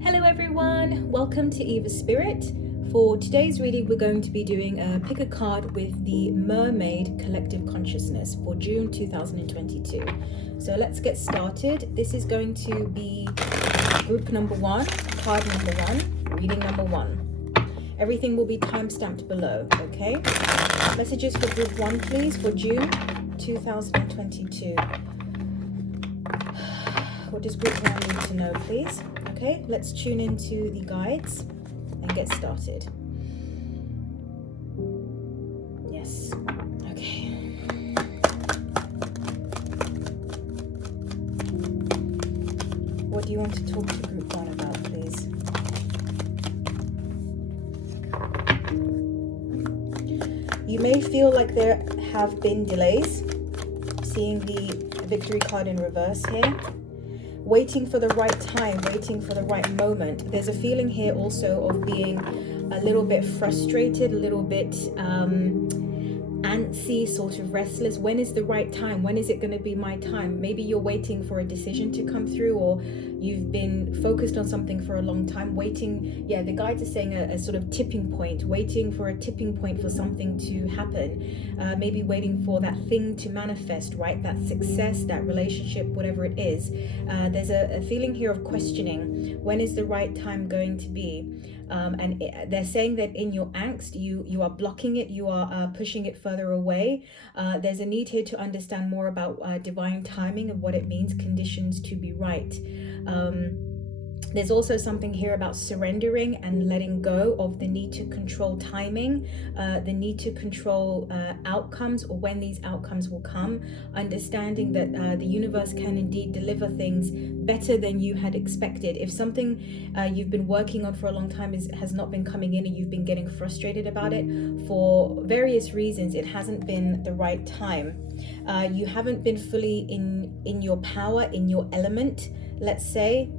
Hello everyone, welcome to Eva Spirit. For today's reading, we're going to be doing a pick a card with the Mermaid Collective Consciousness for June 2022. So let's get started. This is going to be group number one, card number one, reading number one. Everything will be time-stamped below, okay? Messages for group one, please, for June 2022. What does group one need to know, please? Okay, let's tune into the guides and get started. Yes, okay. What do you want to talk to group one about, please? You may feel like there have been delays. Seeing the victory card in reverse here. Waiting for the right time, waiting for the right moment. There's a feeling here also of being a little bit frustrated, a little bit antsy, sort of restless. When is the right time? When is it going to be my time? Maybe you're waiting for a decision to come through, or you've been focused on something for a long time, waiting. Yeah, the guides are saying a sort of tipping point, waiting for a tipping point for something to happen. Maybe waiting for that thing to manifest, right? That success, that relationship, whatever it is. There's a feeling here of questioning. When is the right time going to be? They're saying that in your angst, you are blocking it, you are pushing it further away. There's a need here to understand more about divine timing and what it means, conditions to be right. There's also something here about surrendering and letting go of the need to control timing, the need to control outcomes or when these outcomes will come, understanding that the universe can indeed deliver things better than you had expected. If something you've been working on for a long time has not been coming in and you've been getting frustrated about it for various reasons, it hasn't been the right time. You haven't been fully in your power, in your element, let's say.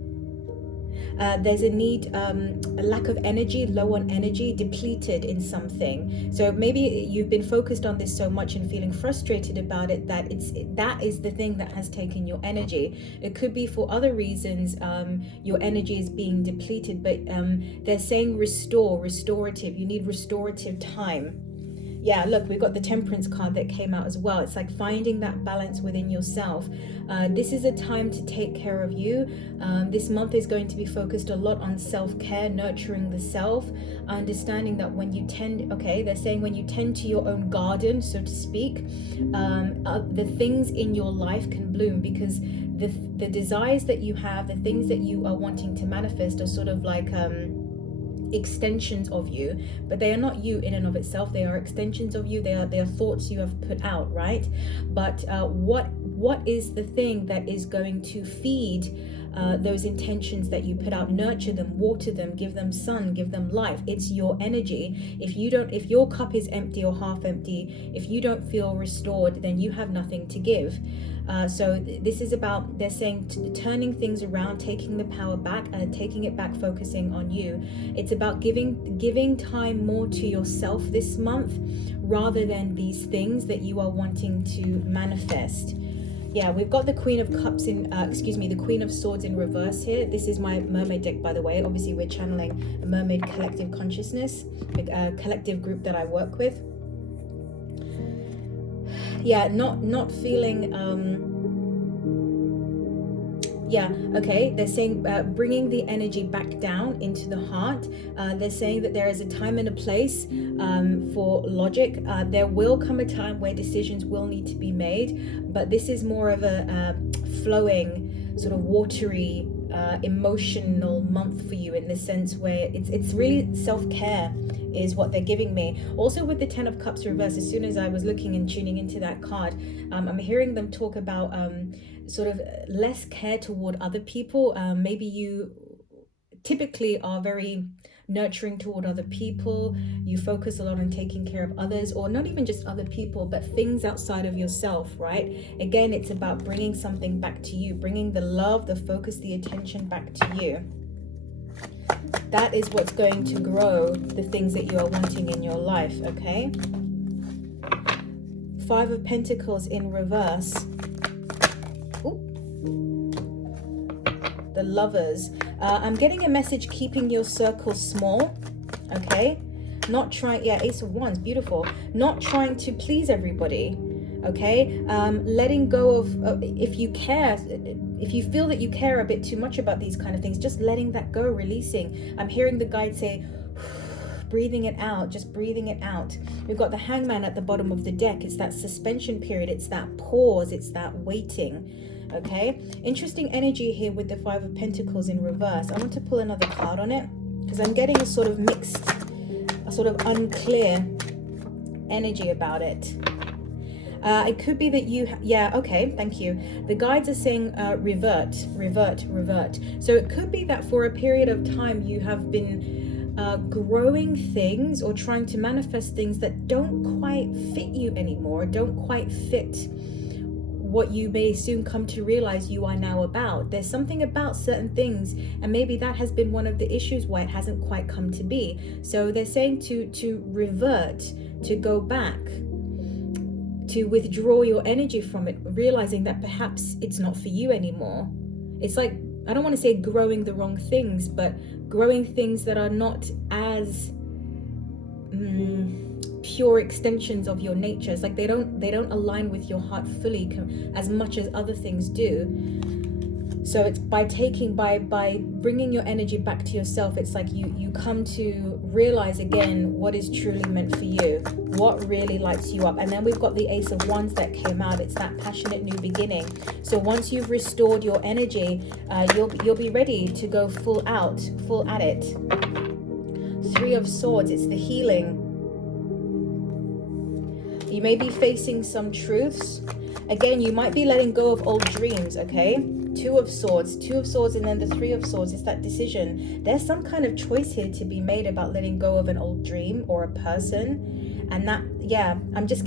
There's a need, a lack of energy, low on energy, depleted in something. So maybe you've been focused on this so much and feeling frustrated about it that that is the thing that has taken your energy. It could be for other reasons your energy is being depleted, but they're saying restorative. You need restorative time. Yeah, look, we've got the Temperance card that came out as well. It's like finding that balance within yourself. This is a time to take care of you. This month is going to be focused a lot on self-care, nurturing the self, understanding that when you tend, okay, they're saying when you tend to your own garden, so to speak, the things in your life can bloom, because the desires that you have, the things that you are wanting to manifest are sort of like extensions of you, but they are not you in and of itself. They are extensions of you. They are thoughts you have put out, right? But what is the thing that is going to feed those intentions that you put out? Nurture them, water them, give them sun, give them life. It's your energy. If your cup is empty or half empty, if you don't feel restored, then you have nothing to give. So this is about, they're saying, turning things around, taking the power back, taking it back, focusing on you. It's about giving time more to yourself this month, rather than these things that you are wanting to manifest. Yeah, we've got the Queen of Cups in, the Queen of Swords in reverse here. This is my Mermaid deck, by the way. Obviously, we're channeling a Mermaid Collective Consciousness, a collective group that I work with. Yeah, not feeling, yeah, okay, they're saying bringing the energy back down into the heart. They're saying that there is a time and a place for logic. There will come a time where decisions will need to be made, but this is more of a flowing, sort of watery, emotional month for you, in the sense where it's really self-care is what they're giving me. Also with the Ten of Cups reverse, as soon as I was looking and tuning into that card, I'm hearing them talk about sort of less care toward other people. Maybe you typically are very nurturing toward other people. You focus a lot on taking care of others, or not even just other people, but things outside of yourself, right? Again, it's about bringing something back to you, bringing the love, the focus, the attention back to you. That is what's going to grow the things that you are wanting in your life, okay? Five of Pentacles in reverse. Ooh. the Lovers. I'm getting a message keeping your circle small, okay? Not trying, yeah, Ace of Wands, beautiful. Not trying to please everybody, okay? Letting go of, if you care, if you feel that you care a bit too much about these kind of things, just letting that go, releasing. I'm hearing the guide say, breathing it out, just breathing it out. We've got the Hangman at the bottom of the deck. It's that suspension period. It's that pause. It's that waiting. Okay, interesting energy here with the Five of Pentacles in reverse. I want to pull another card on it because I'm getting a sort of mixed, a sort of unclear energy about it. It could be that you, yeah, okay, thank you. The guides are saying revert, revert, revert. So it could be that for a period of time you have been growing things or trying to manifest things that don't quite fit you anymore, don't quite fit what you may soon come to realize you are now about. There's something about certain things, and maybe that has been one of the issues why it hasn't quite come to be. So they're saying to revert, to go back, to withdraw your energy from it, realizing that perhaps it's not for you anymore. It's like, I don't want to say growing the wrong things, but growing things that are not as pure extensions of your nature. It's like they don't align with your heart fully as much as other things do. So it's by bringing your energy back to yourself, it's like you come to realize again what is truly meant for you, what really lights you up. And then we've got the Ace of Wands that came out. It's that passionate new beginning. So once you've restored your energy, you'll be ready to go full at it. Three of Swords, it's the healing. You may be facing some truths. Again, you might be letting go of old dreams, okay? Two of Swords, and then the Three of Swords. It's that decision. There's some kind of choice here to be made about letting go of an old dream or a person. And that, yeah, I'm just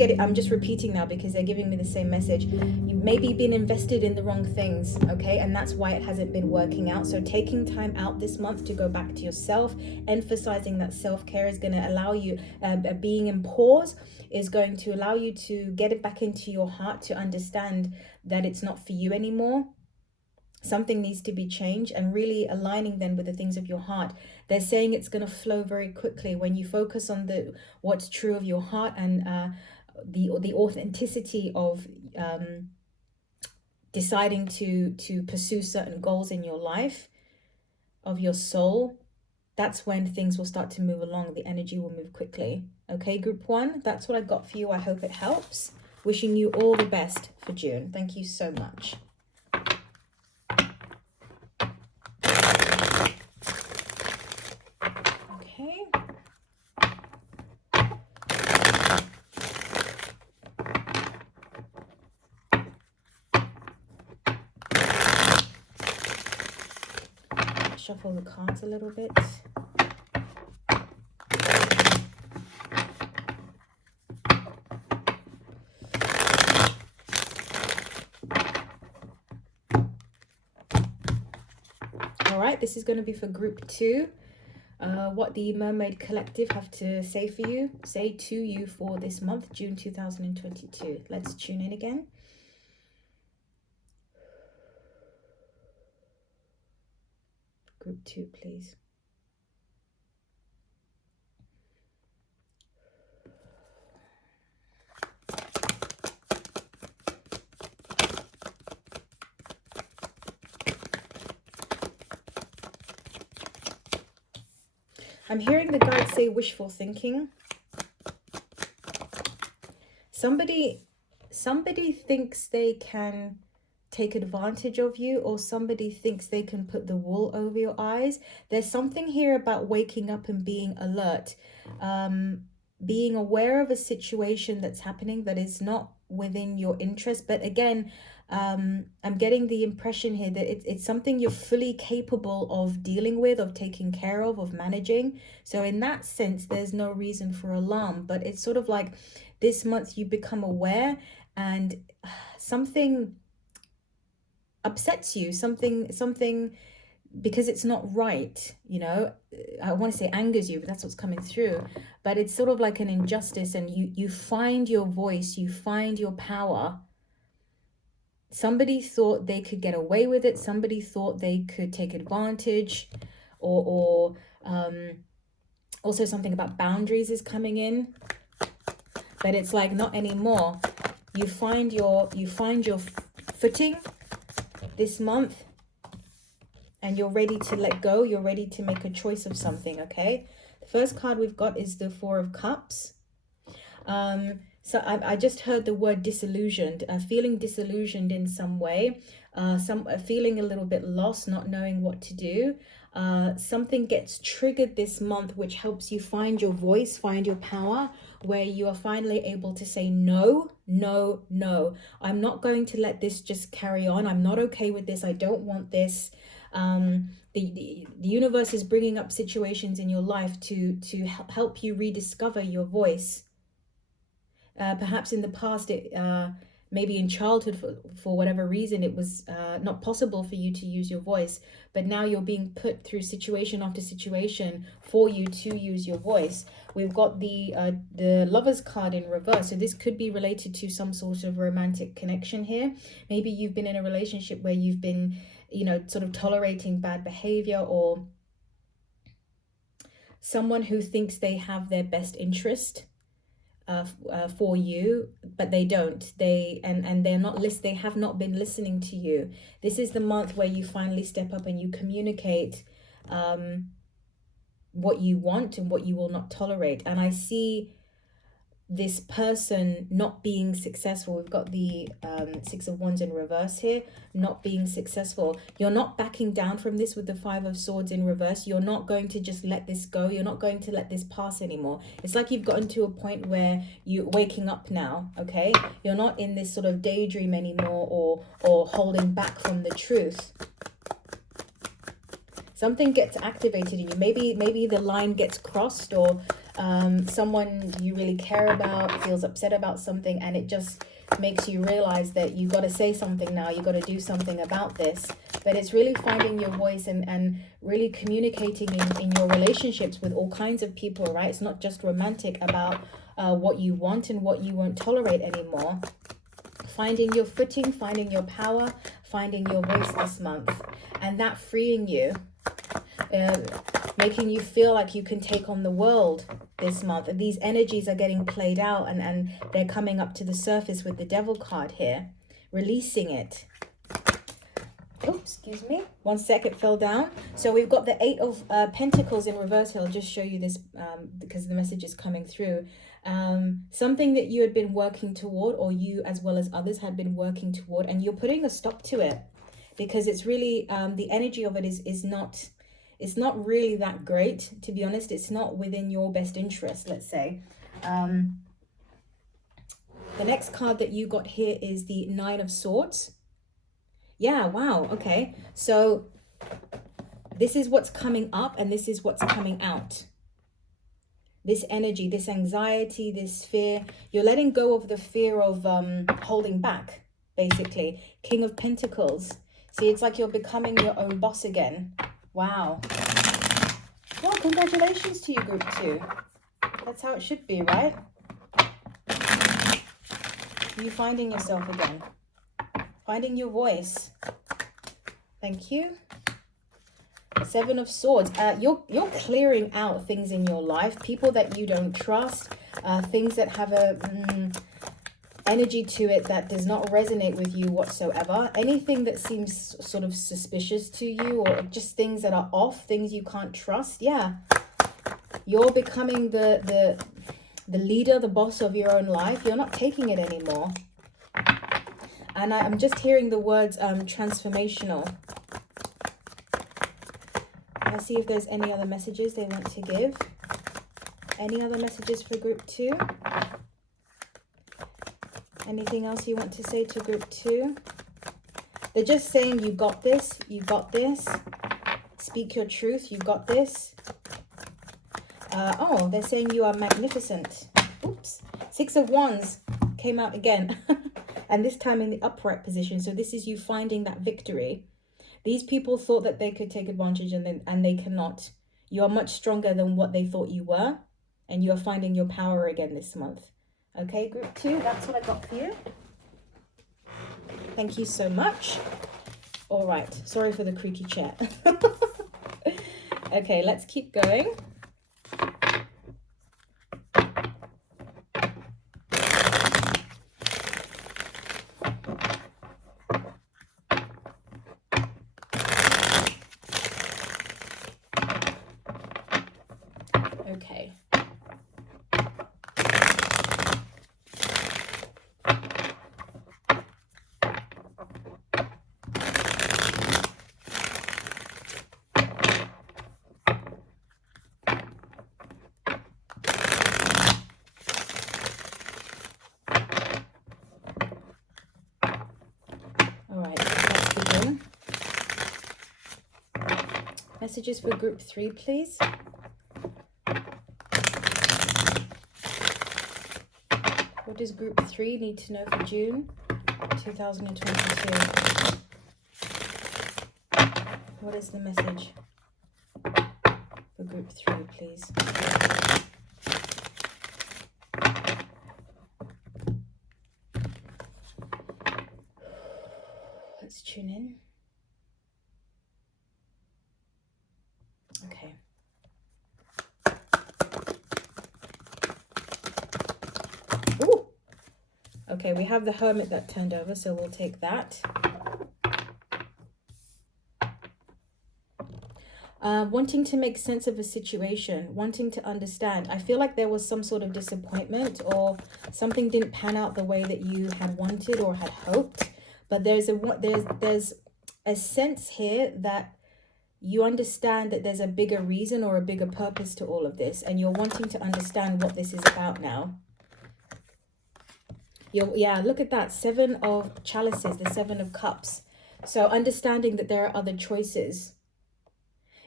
repeating now because they're giving me the same message. You've maybe been invested in the wrong things, okay? And that's why it hasn't been working out. So taking time out this month to go back to yourself, emphasizing that self-care is going to allow you, being in pause is going to allow you to get it back into your heart, to understand that it's not for you anymore. Something needs to be changed, and really aligning then with the things of your heart. They're saying it's going to flow very quickly when you focus on what's true of your heart and the authenticity of deciding to pursue certain goals in your life, of your soul. That's when things will start to move along. The energy will move quickly. Okay, group one, that's what I got for you. I hope it helps. Wishing you all the best for June. Thank you so much. Okay. Shuffle the cards a little bit. All right, this is going to be for group two. What the Mermaid Collective have to say to you for this month, June 2022. Let's tune in again. Group two, please. I'm hearing the guides say wishful thinking. Somebody thinks they can take advantage of you, or somebody thinks they can put the wool over your eyes. There's something here about waking up and being alert, being aware of a situation that's happening that is not within your interest. But again, I'm getting the impression here that it's something you're fully capable of dealing with, of taking care of managing. So in that sense, there's no reason for alarm. But it's sort of like this month you become aware and something upsets you, something because it's not right, you know. I want to say angers you, but that's what's coming through. But it's sort of like an injustice, and you find your voice, you find your power Somebody thought they could get away with it. Somebody thought they could take advantage, or also something about boundaries is coming in. But it's like, not anymore. You find your footing this month, and you're ready to let go. You're ready to make a choice of something, okay? The first card we've got is the Four of Cups. So I just heard the word disillusioned, feeling disillusioned in some way, feeling a little bit lost, not knowing what to do. Something gets triggered this month, which helps you find your voice, find your power, where you are finally able to say no, no, no. I'm not going to let this just carry on. I'm not okay with this. I don't want this. The universe is bringing up situations in your life to help you rediscover your voice. Perhaps in the past, maybe in childhood, for whatever reason, it was not possible for you to use your voice. But now you're being put through situation after situation for you to use your voice. We've got the Lovers card in reverse. So this could be related to some sort of romantic connection here. Maybe you've been in a relationship where you've been, you know, sort of tolerating bad behavior, or someone who thinks they have their best interest for you, but they don't. They have not been listening to you. This is the month where you finally step up and you communicate what you want and what you will not tolerate. And I see this person not being successful. We've got the Six of Wands in reverse here, not being successful. You're not backing down from this with the Five of Swords in reverse. You're not going to just let this go. You're not going to let this pass anymore. It's like you've gotten to a point where you're waking up now, okay? You're not in this sort of daydream anymore, or holding back from the truth. Something gets activated in you. Maybe the line gets crossed, or someone you really care about feels upset about something, and it just makes you realize that you got to say something now. You got to do something about this. But it's really finding your voice and really communicating in your relationships with all kinds of people, right? It's not just romantic, about what you want and what you won't tolerate anymore. Finding your footing, finding your power, finding your voice this month, and that freeing you. Making you feel like you can take on the world this month. And these energies are getting played out, and they're coming up to the surface with the Devil card here, releasing it. Oops, excuse me. 1 sec, it fell down. So we've got the Eight of Pentacles in reverse here. I'll just show you this because the message is coming through. Something that you had been working toward, or you as well as others had been working toward, and you're putting a stop to it, because it's really the energy of it is not, it's not really that great, to be honest. It's not within your best interest, let's say. The next card that you got here is the Nine of Swords. Yeah, wow, okay. So this is what's coming up, and this is what's coming out. This energy, this anxiety, this fear. You're letting go of the fear of holding back, basically. King of Pentacles. See, it's like you're becoming your own boss again. Wow. Well, congratulations to you, group 2. That's how it should be, right? You finding yourself again. Finding your voice. Thank you. Seven of Swords. You're clearing out things in your life. People that you don't trust. Things that have a... energy to it that does not resonate with you whatsoever. Anything that seems sort of suspicious to you, or just things that are off, things you can't trust. Yeah, you're becoming the leader, the boss of your own life. You're not taking it anymore. And I'm just hearing the words transformational. Let's see if there's any other messages they want to give. Any other messages for group 2? Anything else you want to say to group 2? They're just saying you got this, you got this. Speak your truth, you got this. Oh, they're saying you are magnificent. Oops. Six of Wands came out again. And this time in the upright position. So this is you finding that victory. These people thought that they could take advantage, and they cannot. You are much stronger than what they thought you were. And you are finding your power again this month. Okay, group 2, that's what I got for you. Thank you so much. All right, sorry for the creaky chair. Okay, let's keep going. Okay. All right, let's begin. Messages for group 3, please. What does group 3 need to know for June 2022? What is the message for group 3, please? Let's tune in. Okay. Ooh. Okay, we have the Hermit that turned over, so we'll take that. Wanting to make sense of a situation, wanting to understand. I feel like there was some sort of disappointment, or something didn't pan out the way that you had wanted or had hoped. But there's a sense here that you understand that there's a bigger reason or a bigger purpose to all of this, and you're wanting to understand what this is about now. Yeah, look at that. 7 of chalices, the 7 of cups. So understanding that there are other choices.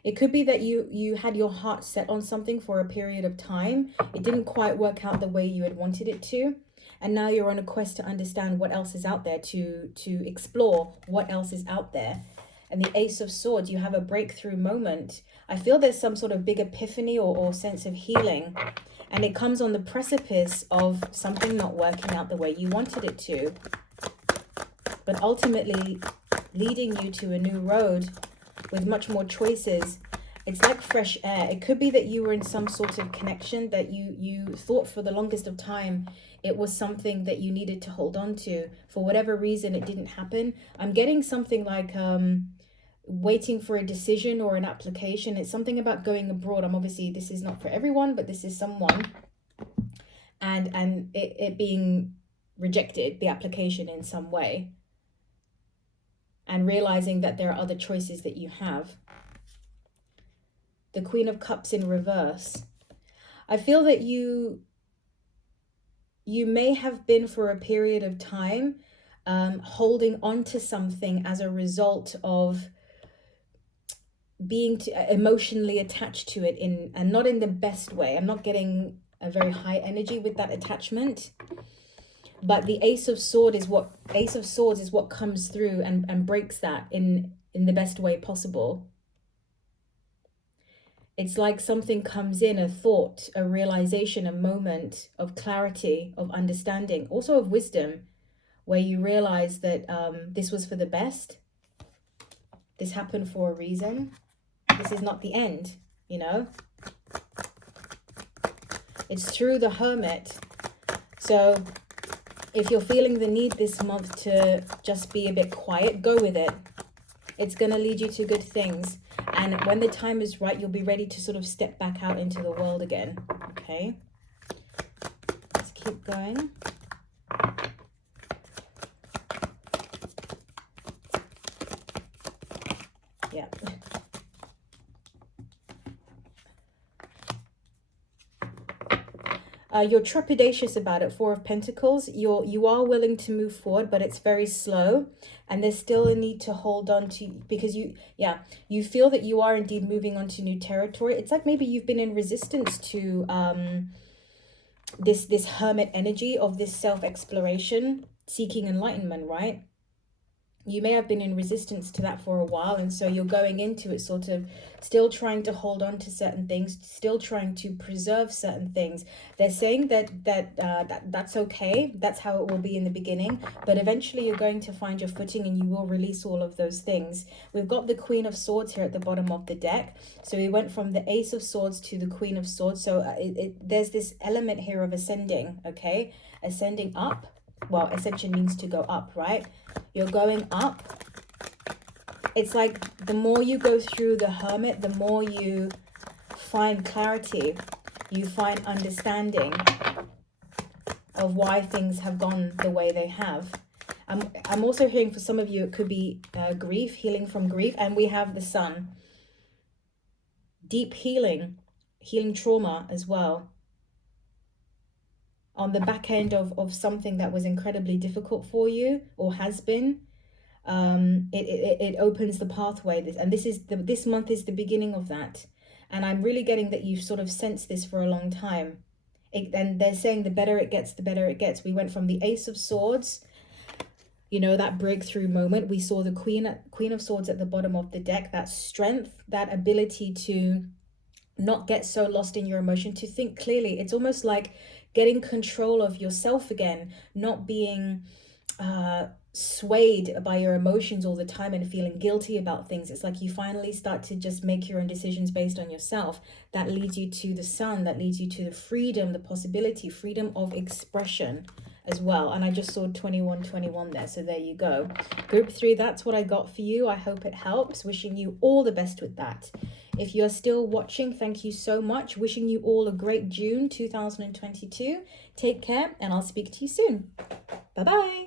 It could be that you had your heart set on something for a period of time. It didn't quite work out the way you had wanted it to. And now you're on a quest to understand what else is out there, to explore what else is out there. And the Ace of Swords, you have a breakthrough moment. I feel there's some sort of big epiphany or sense of healing. And it comes on the precipice of something not working out the way you wanted it to. But ultimately leading you to a new road with much more choices. It's like fresh air. It could be that you were in some sort of connection that you thought for the longest of time it was something that you needed to hold on to. For whatever reason, it didn't happen. I'm getting something like waiting for a decision or an application. It's something about going abroad. Obviously, this is not for everyone, but this is someone. And it being rejected, the application in some way. And realizing that there are other choices that you have. The Queen of Cups in reverse. I feel that you may have been for a period of time holding on to something as a result of being emotionally attached to it, and not in the best way. I'm not getting a very high energy with that attachment. But the Ace of Swords is what comes through and breaks that in the best way possible. It's like something comes in, a thought, a realization, a moment of clarity, of understanding, also of wisdom, where you realize that this was for the best. This happened for a reason. This is not the end, you know. It's through the Hermit. So if you're feeling the need this month to just be a bit quiet, go with it. It's going to lead you to good things. And when the time is right, you'll be ready to sort of step back out into the world again. Okay. Let's keep going. Yeah. You're trepidatious about it. 4 of Pentacles. You are willing to move forward, but it's very slow, and there's still a need to hold on to, because you feel that you are indeed moving on to new territory. It's like maybe you've been in resistance to this Hermit energy of this self-exploration, seeking enlightenment, right? you may have been in resistance to that for a while, and so you're going into it sort of still trying to hold on to certain things, still trying to preserve certain things. They're saying that's okay, that's how it will be in the beginning, but eventually you're going to find your footing and you will release all of those things. We've got the Queen of Swords here at the bottom of the deck, so we went from the Ace of Swords to the Queen of Swords. So there's this element here of ascending, okay, ascending up. Well, ascension means to go up, right? You're going up. It's like the more you go through the Hermit, the more you find clarity, you find understanding of why things have gone the way they have. I'm also hearing for some of you it could be grief, healing from grief, and we have the Sun. Deep healing trauma as well. On the back end of something that was incredibly difficult for you or has been, it opens the pathway. This month is the beginning of that, and I'm really getting that you've sort of sensed this for a long time. And they're saying the better it gets, the better it gets. We went from the Ace of Swords, you know, that breakthrough moment. We saw the Queen of Swords at the bottom of the deck, that strength, that ability to not get so lost in your emotion, to think clearly. It's almost like getting control of yourself again, not being swayed by your emotions all the time and feeling guilty about things. It's like you finally start to just make your own decisions based on yourself. That leads you to the Sun, that leads you to the freedom, the possibility, freedom of expression as well. And I just saw 2121 there, so there you go. Group 3, that's what I got for you. I hope it helps. Wishing you all the best with that. If you're still watching, thank you so much. Wishing you all a great June 2022. Take care, and I'll speak to you soon. Bye-bye.